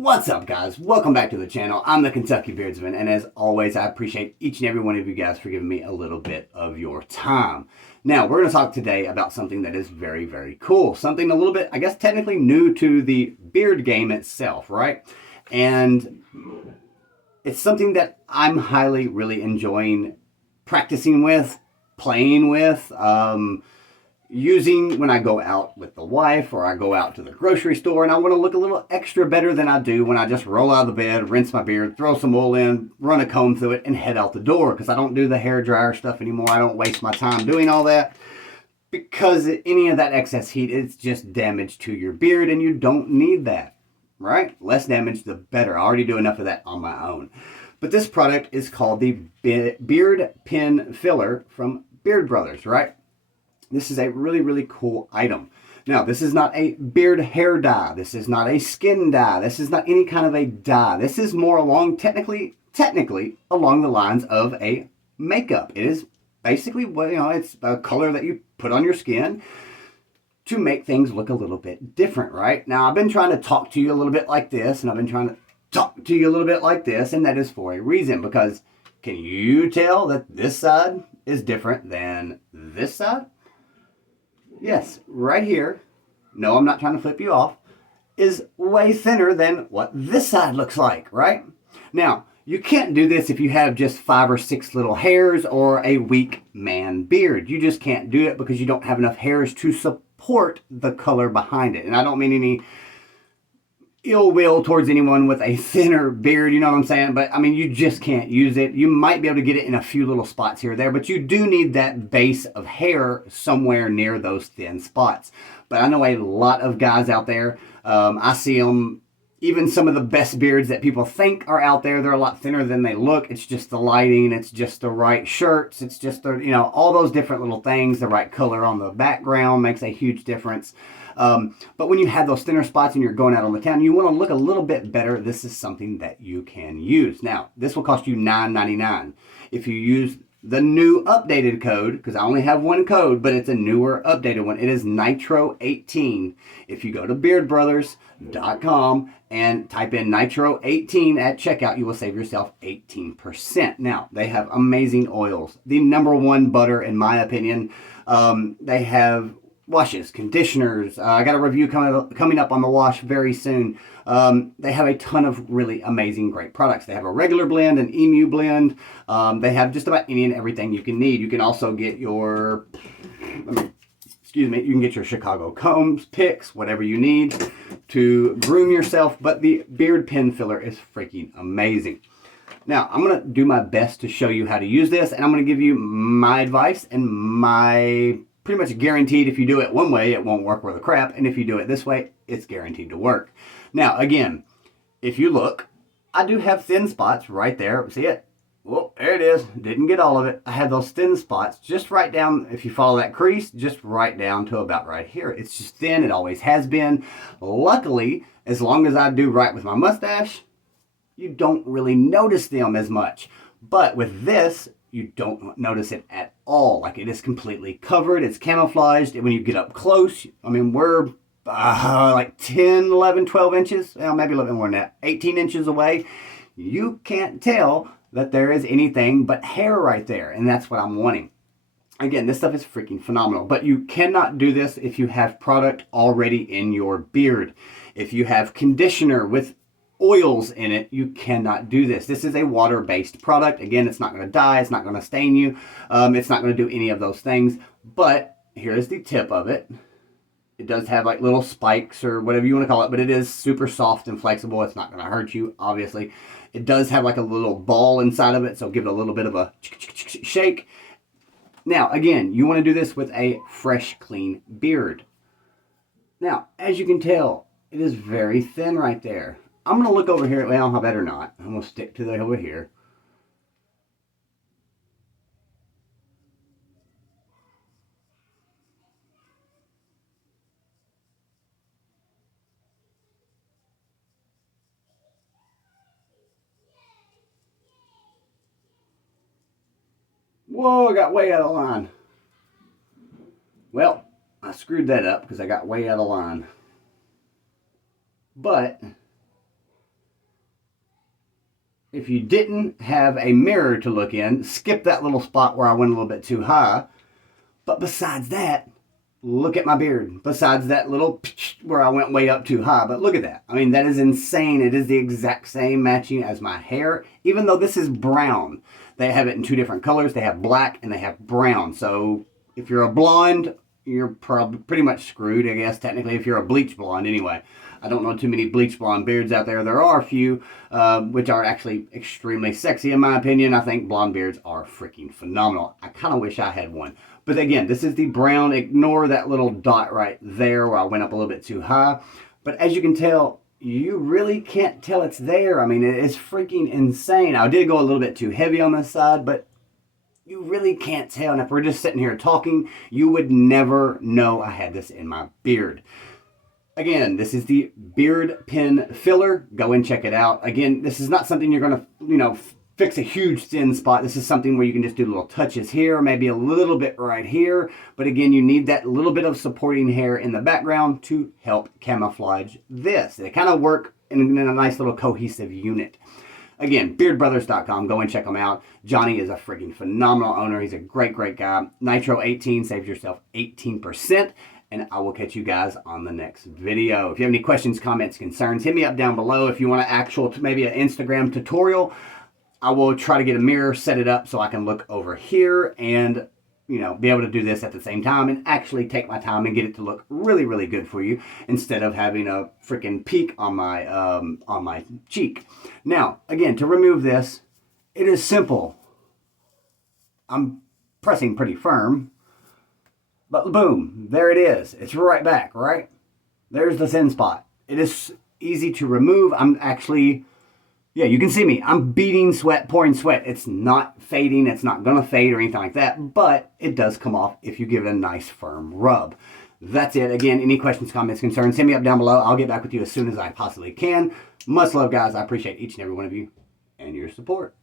What's up, guys? Welcome back to the channel. I'm the Kentucky Beardsman, and as always, I appreciate each and every one of you guys for giving me a little bit of your time. Now, we're going to talk today about something that is very, very cool. Something a little bit, I guess, technically new to the beard game itself, right? And it's something that I'm highly, really enjoying practicing with, playing with, using when I go out with the wife or I go out to the grocery store and I want to look a little extra better than I do when I just roll out of the bed, rinse my beard, throw some oil in, run a comb through it, and head out the door because I don't do the hair dryer stuff anymore. I don't waste my time doing all that because any of that excess heat is just damage to your beard and you don't need that, right? Less damage, the better. I already do enough of that on my own. But this product is called the Beard Pen Filler from Beard Brothers, right? This is a really, really cool item. Now, this is not a beard hair dye. This is not a skin dye. This is not any kind of a dye. This is more along, technically along the lines of a makeup. It is basically, it's a color that you put on your skin to make things look a little bit different, right? Now, I've been trying to talk to you a little bit like this, and I've been trying to talk to you a little bit like this, and that is for a reason, because can you tell that this side is different than this side? Yes, right here, no, I'm not trying to flip you off, is way thinner than what this side looks like, right? Now, you can't do this if you have just 5 or 6 little hairs or a weak man beard. You just can't do it because you don't have enough hairs to support the color behind it. And I don't mean any ill will towards anyone with a thinner beard, you know what I'm saying? But I mean, you just can't use it. You might be able to get it in a few little spots here or there, but you do need that base of hair somewhere near those thin spots. But I know a lot of guys out there, I see them, even some of the best beards that people think are out there, they're a lot thinner than they look. It's just the lighting, it's just the right shirts, it's just the, all those different little things. The right color on the background makes a huge difference. But when you have those thinner spots and you're going out on the town, you want to look a little bit better. This is something that you can use. Now, this will cost you $9.99. If you use the new updated code, because I only have one code, but it's a newer updated one. It is Nitro18. If you go to beardbrothers.com and type in Nitro18 at checkout, you will save yourself 18%. Now, they have amazing oils. The #1 butter, in my opinion. They have washes, conditioners. I got a review coming up on the wash very soon. They have a ton of really amazing, great products. They have a regular blend, an emu blend. They have just about any and everything you can need. You can also get your, you can get your Chicago combs, picks, whatever you need to groom yourself. But the beard pen filler is freaking amazing. Now, I'm going to do my best to show you how to use this, and I'm going to give you my advice and my pretty much guaranteed. If you do it one way, it won't work worth a crap. And if you do it this way, it's guaranteed to work. Now, again, if you look, I do have thin spots right there. See it? Well, there it is. Didn't get all of it. I have those thin spots just right down, if you follow that crease, just right down to about right here. It's just thin. It always has been. Luckily, as long as I do right with my mustache, you don't really notice them as much. But with this, you don't notice it at all. Like, it is completely covered. It's camouflaged. And when you get up close, I mean, we're like 10, 11, 12 inches, well, maybe a little bit more than that, 18 inches away. You can't tell that there is anything but hair right there. And that's what I'm wanting. Again, this stuff is freaking phenomenal. But you cannot do this if you have product already in your beard. If you have conditioner with oils in it, you cannot do this. This is a water-based product. Again, it's not going to dye, it's not going to stain you, it's not going to do any of those things. But here's the tip of it. It does have like little spikes or whatever you want to call it, but it is super soft and flexible. It's not going to hurt you, obviously. It does have like a little ball inside of it, so give it a little bit of a shake. Now, again, you want to do this with a fresh, clean beard. Now, as you can tell, it is very thin right there. I'm going to look over here. Well, I better not. I'm going to stick to over here. Whoa, I got way out of line. Well, I screwed that up because I got way out of line. But if you didn't have a mirror to look in, skip that little spot where I went a little bit too high. But besides that, look at my beard. Besides that little where I went way up too high. But look at that. I mean, that is insane. It is the exact same matching as my hair, even though this is brown. They have it in two different colors. They have black and they have brown. So if you're a blonde, you're probably pretty much screwed, I guess, technically, if you're a bleach blonde anyway. I don't know too many bleach blonde beards out there. There are a few, which are actually extremely sexy in my opinion. I think blonde beards are freaking phenomenal. I kind of wish I had one. But again, this is the brown. Ignore that little dot right there where I went up a little bit too high. But as you can tell, you really can't tell it's there. I mean, it's freaking insane. I did go a little bit too heavy on this side, but you really can't tell. And if we're just sitting here talking, you would never know I had this in my beard. Again, this is the beard pin filler. Go and check it out. Again, this is not something you're going to, fix a huge thin spot. This is something where you can just do little touches here, maybe a little bit right here. But again, you need that little bit of supporting hair in the background to help camouflage this. They kind of work in a nice little cohesive unit. Again, beardbrothers.com. Go and check them out. Johnny is a freaking phenomenal owner. He's a great, great guy. Nitro 18 saves yourself 18%. And I will catch you guys on the next video. If you have any questions, comments, concerns, hit me up down below. If you want an actual, maybe an Instagram tutorial, I will try to get a mirror, set it up so I can look over here and, be able to do this at the same time and actually take my time and get it to look really, really good for you instead of having a freaking peak on my cheek. Now, again, to remove this, it is simple. I'm pressing pretty firm. But boom, there it is. It's right back, right? There's the thin spot. It is easy to remove. I'm actually, you can see me. I'm beating sweat, pouring sweat. It's not fading. It's not going to fade or anything like that. But it does come off if you give it a nice firm rub. That's it. Again, any questions, comments, concerns, hit me up down below. I'll get back with you as soon as I possibly can. Much love, guys. I appreciate each and every one of you and your support.